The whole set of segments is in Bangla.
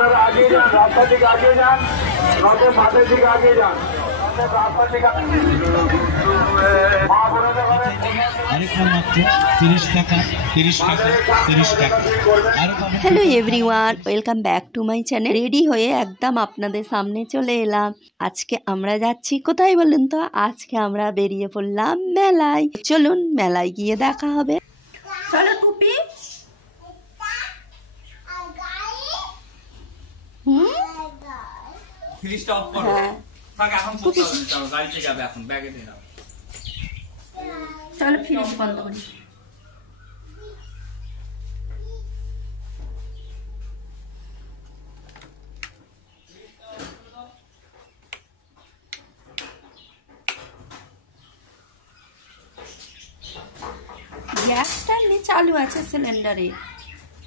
আপনারা আগে যান, রাস্তা থেকে আগে যান, নয়তো মাঠের দিকে আগে যান। Hello everyone, welcome back to my channel. Ready হয়ে একদম আপনাদের সামনে চলে এলাম। আজকে আমরা যাচ্ছি কোথায় বলুন তো? আজকে আমরা বেরিয়ে পড়লাম মেলায়। চলুন মেলায় গিয়ে দেখা হবে। চলো টুপি। চলো ফ্রিজ বন্ধ করি। গ্যাসটা নিয়ে চালু আছে সিলিন্ডারে,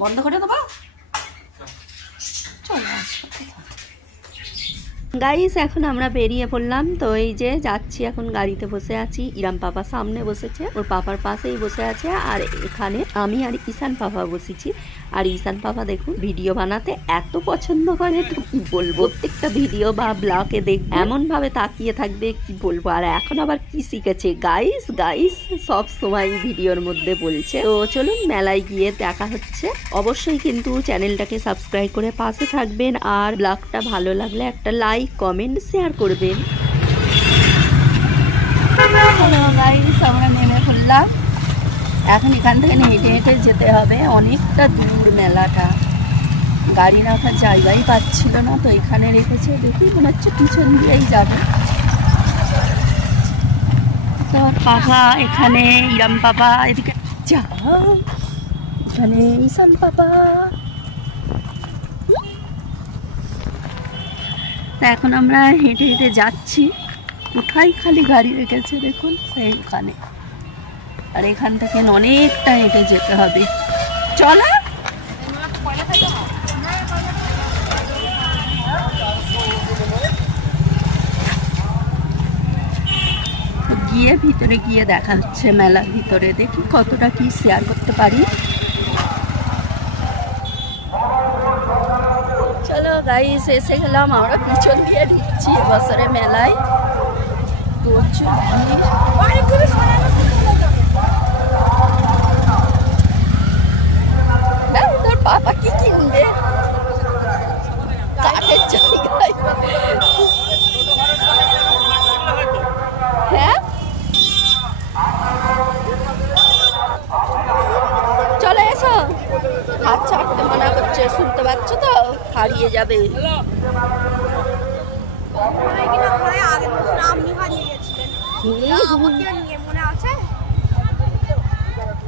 বন্ধ করে দেবো। চলো গাইস, এখন আমরা বেরিয়ে পড়লাম। তো এই যে যাচ্ছি, এখন গাড়িতে বসে আছি। ইরাম পাপা সামনে বসেছে, ওর পাপার পাশেই বসে আছে। আর এখানে আমি আর ঈশান পাপা বসেছি। আর ঈশান পাপা দেখুন ভিডিও বানাতে এত পছন্দ করে, তো কি বলবো। প্রত্যেকটা ভিডিও বা ব্লগে দেখ এমন ভাবে তাকিয়ে থাকবে, কি বলবো। আর এখন আবার কি শিখেছে গাইস গাইস সব সময় ভিডিওর মধ্যে বলছে। তো চলুন মেলায় গিয়ে দেখা হচ্ছে। অবশ্যই কিন্তু চ্যানেলটাকে সাবস্ক্রাইব করে পাশে থাকবেন। আর ব্লগটা ভালো লাগলে একটা লাইক কমেন্ট শেয়ার করবেন। আমরা নেমে পড়লাম। এখন এখান থেকে হেঁটে হেঁটে যেতে হবে, অনেকটা দূর মেলাটা। গাড়ি রাখার জায়গাই পাচ্ছিল না, তো এখানে রেখেছে। দেখি মনে হচ্ছে পিছন দিয়েই যাবে। তো পাপা এখানে, ইরাম পাপা এদিকে যা, এখানে ঈশান পাপা। এখন আমরা হেঁটে হেঁটে যাচ্ছি। কোথায় খালি গাড়ি রেখেছে দেখুন, সেইখানে। আর এখান থেকে অনেকটা হেঁটে যেতে হবে। চলো গিয়ে ভিতরে গিয়ে দেখা হচ্ছে মেলার ভিতরে। দেখি কতটা কি শেয়ার করতে পারি। চলো গাইস, এসে গেলাম। আমরা পিছন দিয়ে ঢুকছি এবছরে মেলায়। প্রচুর ভিড়। তোর পাপা কি কিনবে? কাঠের জায়গায়। হ্যাঁ চলে এসো। হাত ছাড়তে মানা করছে, শুনতে পাচ্ছ তো? হারিয়ে যাবে।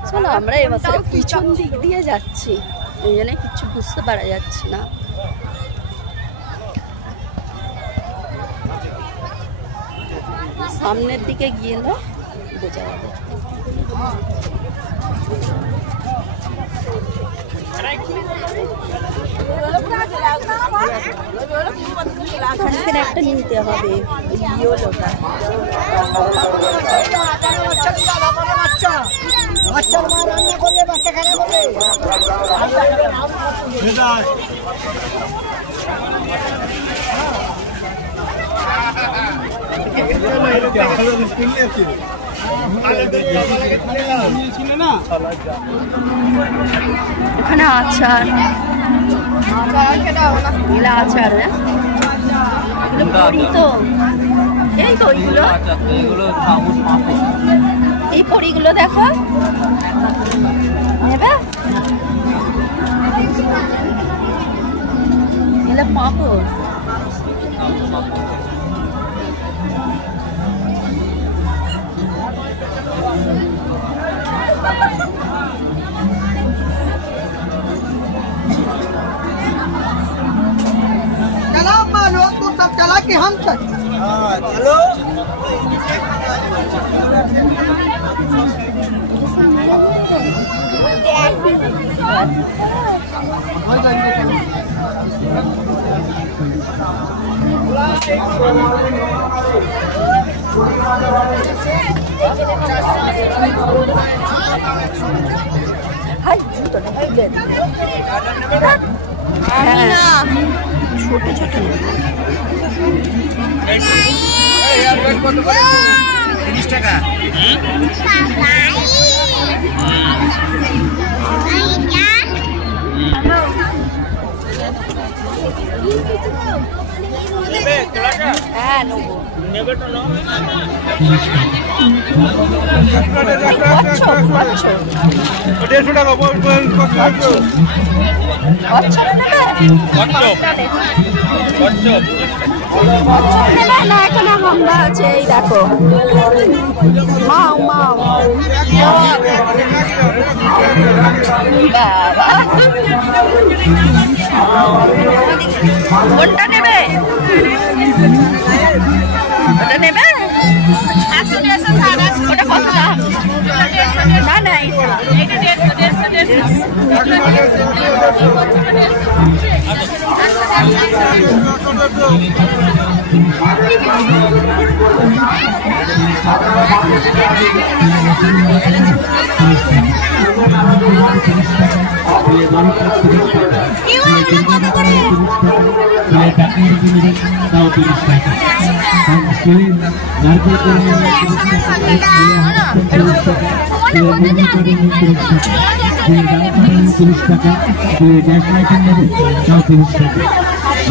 চলো আমরা এবছর পিছন দিক দিয়ে যাচ্ছি, এই জন্য কিছু বুঝতে পারা যাচ্ছে না। সামনের দিকে গিয়ে না বোঝা যাবে। এখানে একটা নিতে হবে ইয়োলোটা। এখানে আচার, এগুলো আচার। তো এই তো এই পরিগুলো দেখো, নেবে? এগুলো পাঁপড়। तू सब चला कि हम चल? चलो। Hai, juto na. হ্যাঁ ছোট ছোট নেব। 30 টাকা। হ্যাঁ নেবো। না এখন আমরা আছে এই দেখো মাও মাও বাবা কোনটা নেবে ওটা নেবে ওটা কত দাম না না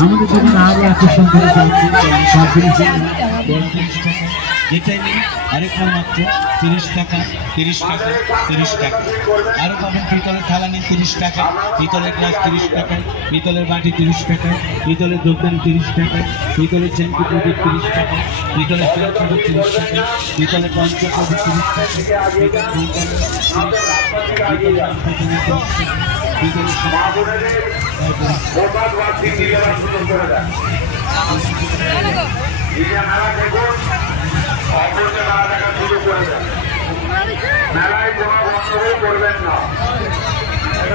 আমাদের জন্য আরো আকর্ষণ করে সব জিনিস যেটাই নেই আরেকবার মাত্র 30 টাকা 30 টাকা 30 টাকা। আরো পাবেন পিতলের থালা নেই 30 টাকা, পিতলের গ্লাস 30 টাকা, পিতলের বাটি 30 টাকা, পিতলের দোকান 30 টাকা, পিতলের চেনকি প্রদীপ 30 টাকা, পিতলের তেল প্রদীপ 30 টাকা, পিতলের পঞ্চ প্রদীপ 30 টাকা, মেলায় কোনো গন্ডগোল করবেন না,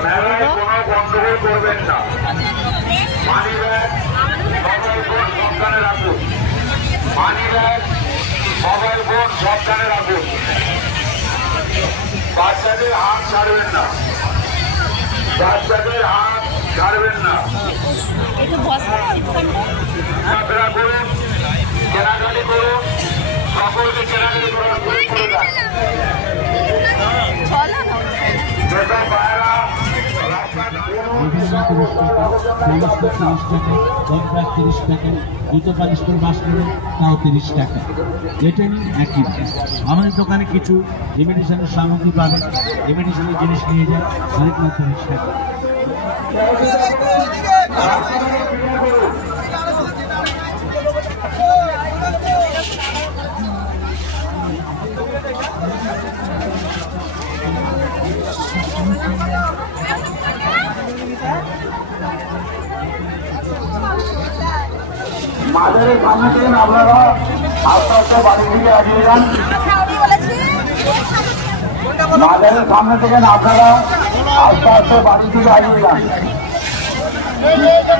মেলায় কোনো গন্ডগোল করবেন না। মানি ব্যাগ মোবাইল ফোন সাবধানে রাখুন, মানি ব্যাগ মোবাইল ফোন সাবধানে রাখুন। বাচ্চাদের হাত ছাড়বেন না, বাচ্চাদের হাত ছাড়বেন না। ঘোরাফেরা করুন, কেনাকাটি করুন, সকলকে কেনাকাটি করার সুযোগ করে দেন। যেসব ভাইয়েরা জুতো পালিশ করে বাস করবেন তাও 30 টাকা। এটা নিয়ে একই আমাদের দোকানে কিছু ইমিটেশনের সামগ্রী পাবেন, ইমিটেশনের জিনিস নিয়ে যান আরেক মাত্র 30 টাকা। মাঝের সামনে থেকে আপনারা আস্তে আস্তে বাড়ির দিকে এগিয়ে যান। মাঝের সামনে থেকে আপনারা আস্তে আস্তে বাড়ির দিকে এগিয়ে যান।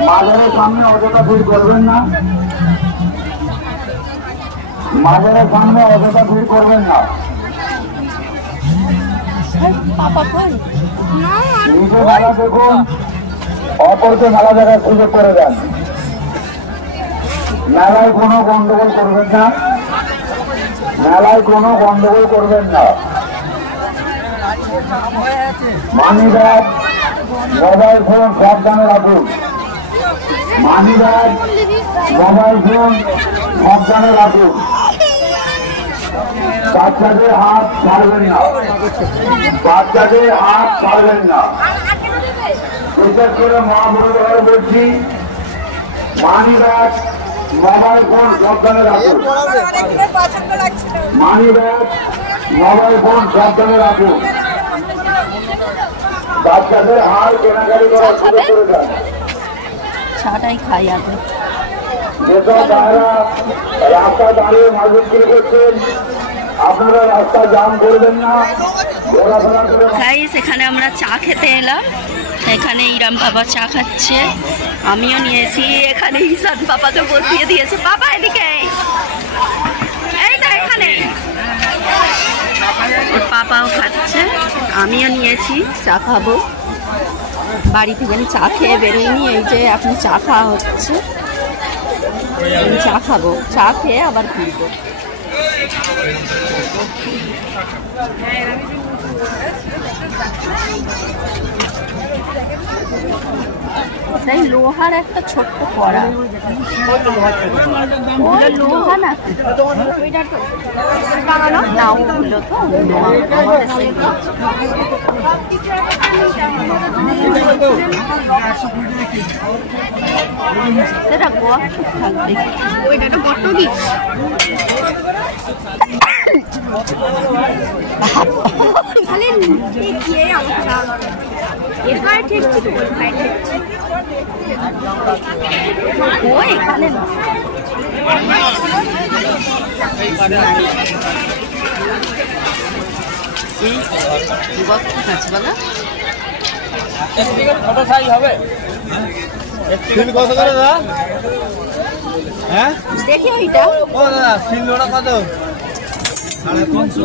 মাঝের সামনে অযথা ভিড় করবেন না, মাঝের সামনে অযথা ভিড় করবেন না। নিজে মেলা দেখুন, অপরকে মেলা দেখার সুযোগ করে দেন। মেলায় কোনো গন্ডগোল করবেন না, মেলায় কোনো গন্ডগোল করবেন না। মানি ব্যাগ মোবাইল ফোন সাবধানে রাখুন, মানি ব্যাগ মোবাইল ফোন সাবধানে রাখুন। বাচ্চাদের হাত ছাড়বেন না, বাচ্চাদের হাত ছাড়বেন না। বিশেষ করে মা বড় বলছি, মানি ব্যাগ মোবাইল ফোন সাবধানে রাখুন, মানি ব্যাগ মোবাইল ফোন সাবধানে রাখুন। বাচ্চাদের হার কেনাকাটি করার সুযোগ করে দেন। ছাটাই খাই আগে। যেসব ভাইরা রাস্তা দাঁড়িয়ে মাছ বিক্রি করছেন, আপনারা রাস্তা জাম করবেন না, ঘোরাফেরা করে। গাইস এখানে আমরা চা খেতে এলাম, এখানে ইরাম বাবা চা খাচ্ছে, আমিও নিয়েছি। এখানে ঈশান পাপাকে বসিয়ে দিয়েছে, পাপা এদিকে এই তো এখানে। ওর পাপাও খাচ্ছে, আমিও নিয়েছি, চা খাবো। বাড়ি থেকে আমি চা খেয়ে বেরোইনি, এই যে এখন চা খাওয়া হচ্ছে। আমি চা খাবো, চা খেয়ে আবার ফিরবো। সেই লোহার একটা ছোট্ট কড়া, লোহা না না ওগুলো তো সেটা গর্ত থাকবে, ওইটা একটা গর্ত দিস। এখানে ঠেকছি তো, এখানে দেখি ওইটা কত 350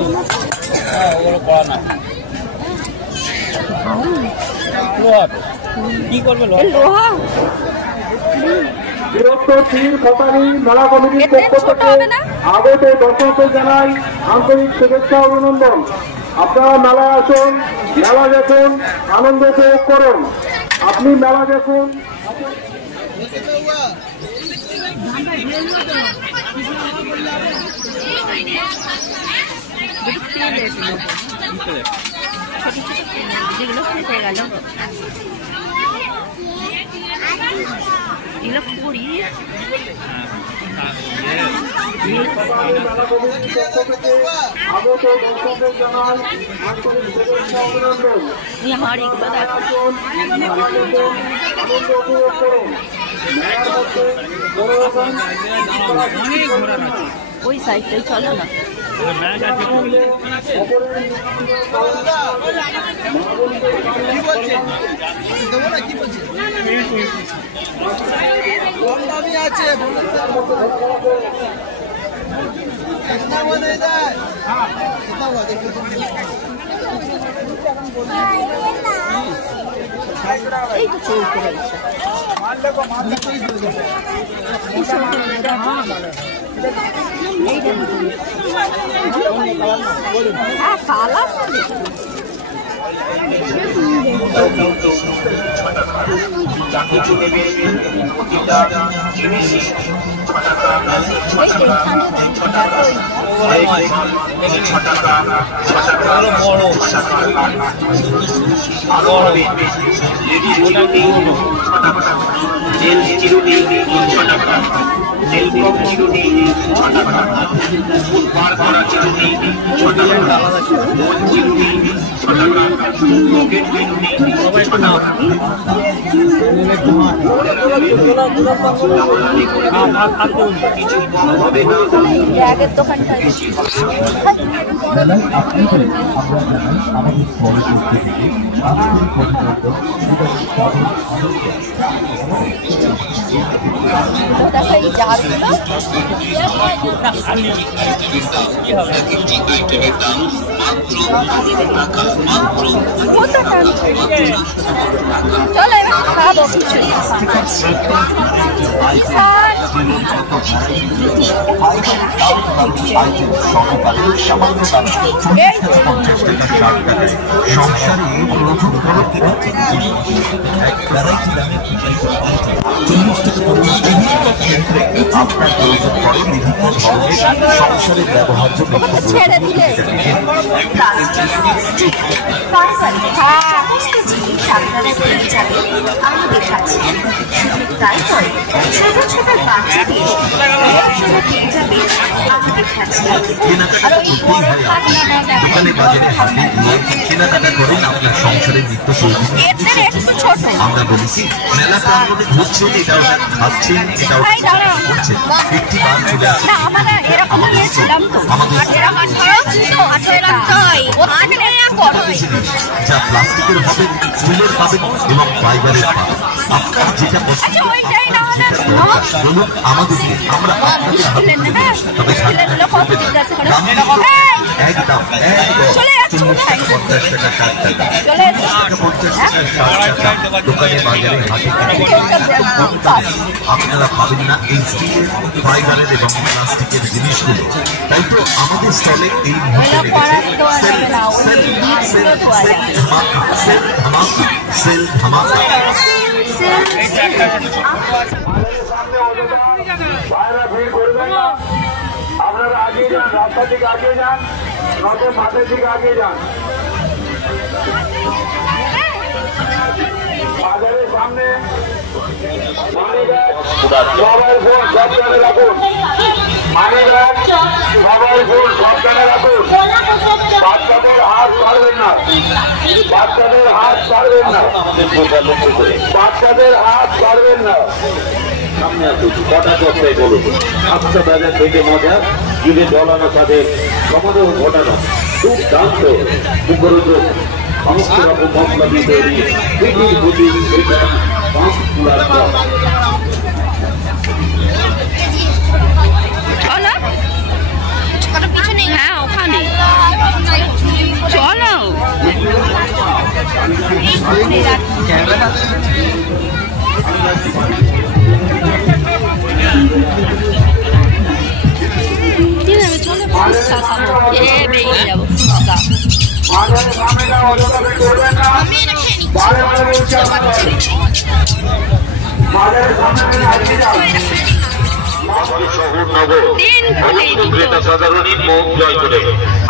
কি করবে লোহা মেলা কমিটির পক্ষ থেকে আগত দর্শকদের জানাই আন্তরিক শুভেচ্ছা অভিনন্দন। আপনারা মেলায় আসুন, মেলা দেখুন, আনন্দ উপভোগ করুন। আপনি মেলা দেখুন। যেগুলো ফেটে গেল এগুলো পুরি আমার এগুলো দেখো ওই সাইডটাই চলো না। আছে এই তো চলতে রয়েছে হ্যাঁ কালা ব্যাগের দোকানটা দেখো এই জারগুলো চলো এবার খাবো কিছু সংসারের ব্যবহার্য ছেড়ে দিলে তাই তো ছোট ছোট বাচ্চাদের দোকানে বাজারে হাতে গিয়ে কেনাকাটা করেন আপনার সংসারের নিত্য আমরা বলেছি মেলা প্রাঙ্গণে ঘুরছেন, এটাও খাচ্ছেন, এটাও করছেন। একটি বার চলে আসছে যা প্লাস্টিকের হবে, স্টিলের পাবেন এবং ফাইবারের পাবেন। আপনার যেটা পছন্দ বলুন আমাদেরকে, আমরা আপনাদের হাতে তুলে দিই। তবে একদম 50 টাকা 60 টাকা 50 টাকা 60 টাকা দোকানে বাজারে হাতে আপনারা পাবেন না এই স্টিলের, ফাইবারের এবং প্লাস্টিকের জিনিসগুলো। তাই তো আমাদের স্টলে এই মুহূর্তে সেল ধামাকা। আপনারা আগিয়ে যান, রাস্তার দিকে আগিয়ে যান, নয়তো মাঠের দিকে আগিয়ে যান। বাজারের সামনে মোবাইল ফোন সাবধানে রাখুন, মানি ব্যাগ মোবাইল ফোন সাবধানে রাখুন। বাচ্চাদের হাত ছাড়বেন না, বাচ্চাদের হাত ছাড়বেন না, বাচ্চাদের হাত ছাড়বেন না। সামনে আসুন, কটা চর্চায় বলুন। আচ্ছা বাজার থেকে মজা, জীবে জলানো তাদের সমাধান ঘটানো, দুর্দান্ত মুখরোচক সমস্ত রকম মশলা দিয়ে তৈরি পৃথিবীর প্রতি হ্যাঁ ওখানে চলো। বেরিয়ে যাবো সাধারণই মুখ জয় করে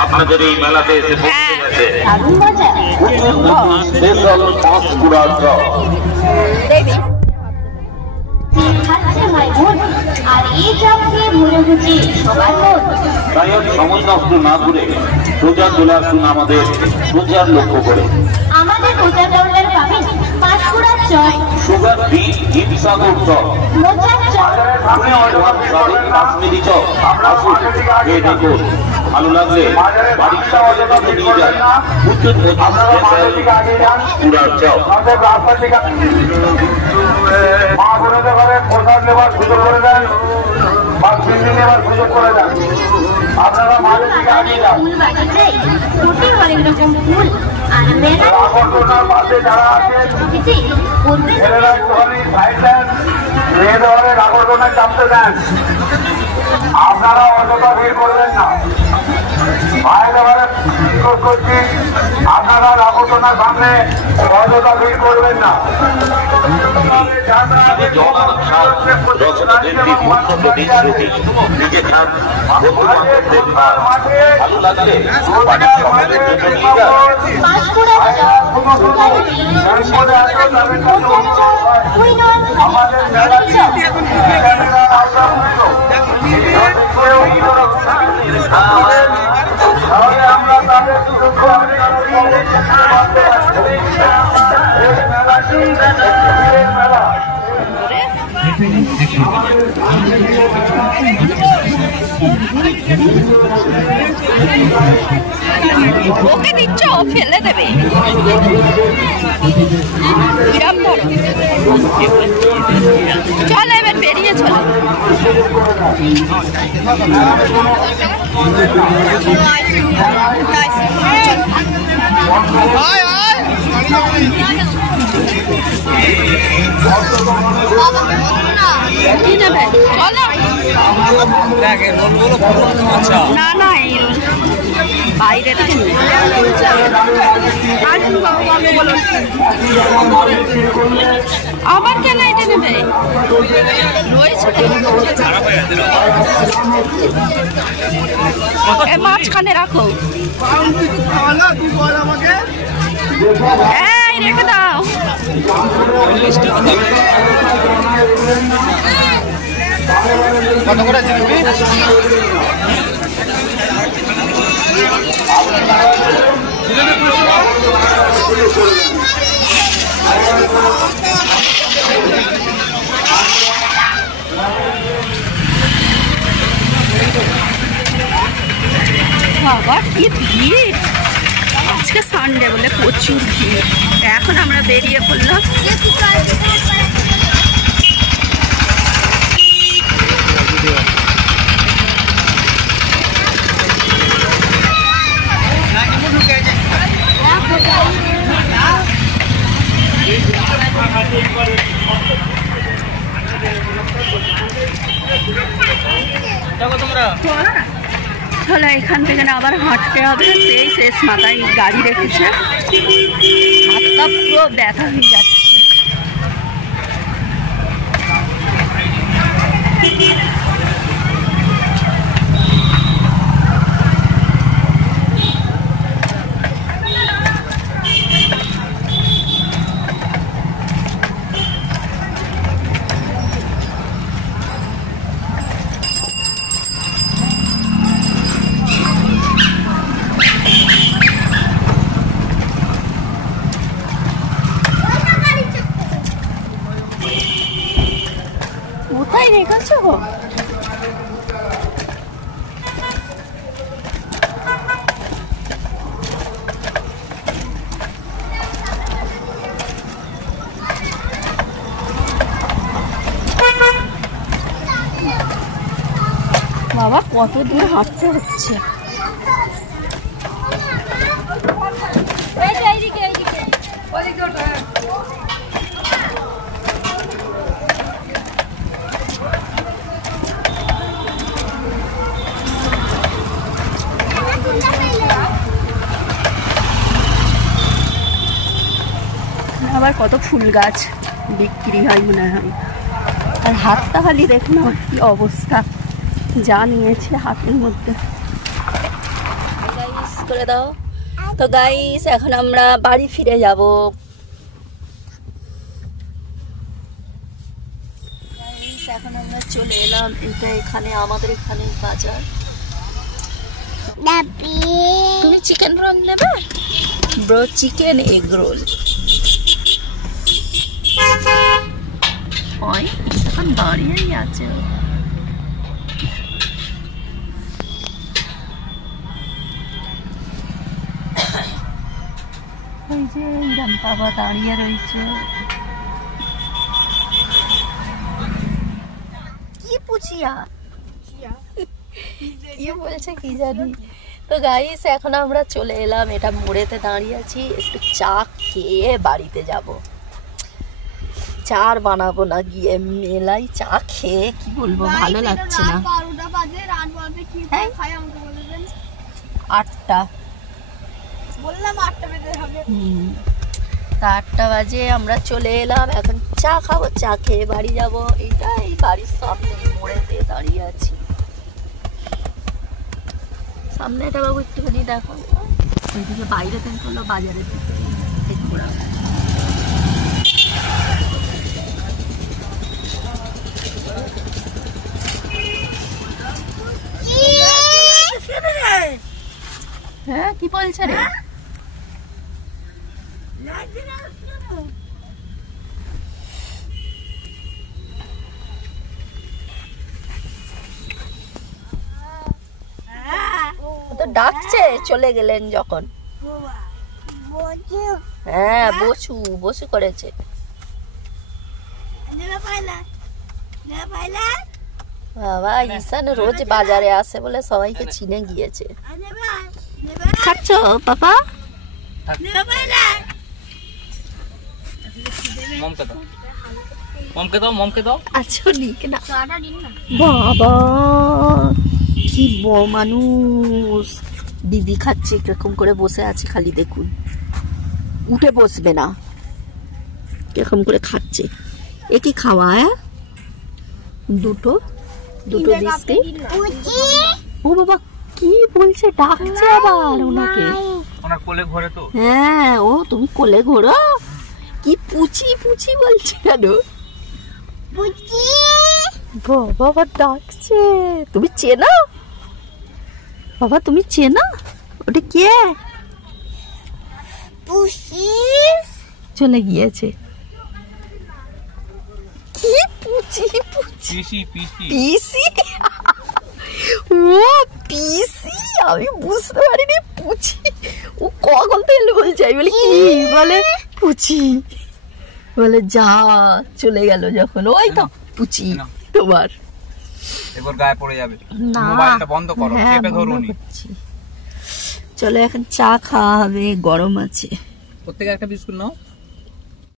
আপনাদের এই মেলাতে এসে পৌঁছে গেছে তাই সমন্বস্ত না করে সোজা চলে আসুন আমাদের সোজার লক্ষ্য করে। আমাদের কোচা চাউলের পাবেন পাঁশকুড়ার chop, sugar beet Himsagar chop, মোচার চপ, কাশ্মীরি চপ। আসুন এই দেখুন, ভালো লাগলে বাড়ির সাথে নিয়ে যান। উত্তর পুরার চপ মা বোনেদের ঘরে প্রসাদ নেবার সুযোগ করে দেন বা চিনি নেবার সুযোগ করে দেন। আপনারা মাঝে দিকে আগিয়ে যান। ফুল বাড়িতে ফুটে অনেক রকম ফুল আর মেলা আকর্ষণের পাশে যারা আছেন ছেলেরা একটুখানি সাইড দেন, মেয়েদের ঘরে আকর্ষণের চাপতে দেন। আপনারা অযথা ভিড় করবেন না। ভাইদের ঘরে রিকোয়েস্ট করছি, আপনারা আকর্ষণের সামনে অযথা ভিড় করবেন না। নিজে খান, বন্ধু বান্ধবদের খান, ভালো লাগলে বাড়ির সমাজের জন্য নিয়ে যান। আমাদের তাহলে আমরা তাদের মেলা ওকে দিচ্ছ, ফেলে দেবে। চলো এবার বেরিয়ে চলো। কি নেবে? চলো। না না এই বাইরে আবার কেন এটা নেবে? রয়েছে মাঝখানে রাখো। এই রেখে দাও। কত করে জিনিস বাবা কি ভিড়, আজকে সানডে বলে প্রচুর ভিড়। এখন আমরা বেরিয়ে পড়লাম। চলো এখান থেকে না আবার হাঁটতে হবে, সেই শেষ মাথায় গাড়ি রেখেছে, হাতটা পুরো ব্যথা হয়ে যাচ্ছে। কোথায় রেখেছো? বাবা কত দূর হাঁটতে হচ্ছে। আবার কত ফুল গাছ বিক্রি হয় মনে হয়। আর হাতটা খালি দেখুন আমার কি অবস্থা, যা নিয়েছে হাতের মধ্যে। গাইস করে দাও তো গাইস, এখন আমরা বাড়ি ফিরে যাব। গাইস এখন আমরা চলে এলাম, এটা এখানে আমাদের এখানে বাজার। তুমি চিকেন রোল নেবে? Bro chicken egg roll. ওই এখন দাঁড়িয়েই আছে। ওই যে ইরাম বাবা দাঁড়িয়ে রয়েছে। কি পুছিয়া কি বলছে কি জানি। তো গাইস এখন আমরা চলে এলাম, এটা মোড়েতে দাঁড়িয়ে আছি, একটু চা খেয়ে বাড়িতে যাব। চা বানাবো না, গিয়ে মেলায় চা খেয়ে কি বলবো, ভালো লাগছে না। 8টা বললাম, 8টা বেজে হবে। তা 8টা বাজে আমরা চলে এলাম, এখন চা খাবো, চা খেয়ে বাড়ি যাব। এইটা এই বাড়ির সামনে মোড়েতে দাঁড়িয়ে আছি। সামনে এটা বাবু একটুখানি দেখো, ওইদিকে বাইরে থেকে হলো বাজারের দিকে ঘোরা। হ্যাঁ কি বলছে রে? তো ডাকছে, চলে গেলেন যখন। হ্যাঁ বসু বসু করেছে। বাবা ঈশান রোজ বাজারে আসে বলে সবাইকে চিনে গিয়েছে। খাচ্ছ পাপা? আচ্ছা নিক না বাবা, কি মানুষ। দিদি খাচ্ছে কিরকম করে বসে আছে, খালি দেখুন, উঠে বসবে না, কিরকম করে খাচ্ছে। এ কি খাওয়া? দুটো বিস্কিট। ও বাবা কি বলছে, ডাকছে আবার ওনাকে। ওনার কোলে ঘোরে তো। হ্যাঁ ও তুমি কোলে ঘোরো। কি পুচি পুচি বলছে কেন? বাবা ডাকছে, তুমি চেনো? বাবা তুমি চেনো? ওটা কে? চলে গিয়েছে। কি পুচি পুচি? পিসি। ও পিসি, আমি বুঝতে পারিনি পুচি। ও কখন থেকে বলছে, আমি বলি কি বলে পুচি, বলে যা চলে গেল যখন। ওই তো পুচি তোমার। এবার গায়ে পড়ে যাবে, না মোবাইলটা বন্ধ করো, চেপে ধরুনি। চলো এখন চা খাওয়া হবে, গরম আছে। প্রত্যেকে একটা বিস্কুট নাও।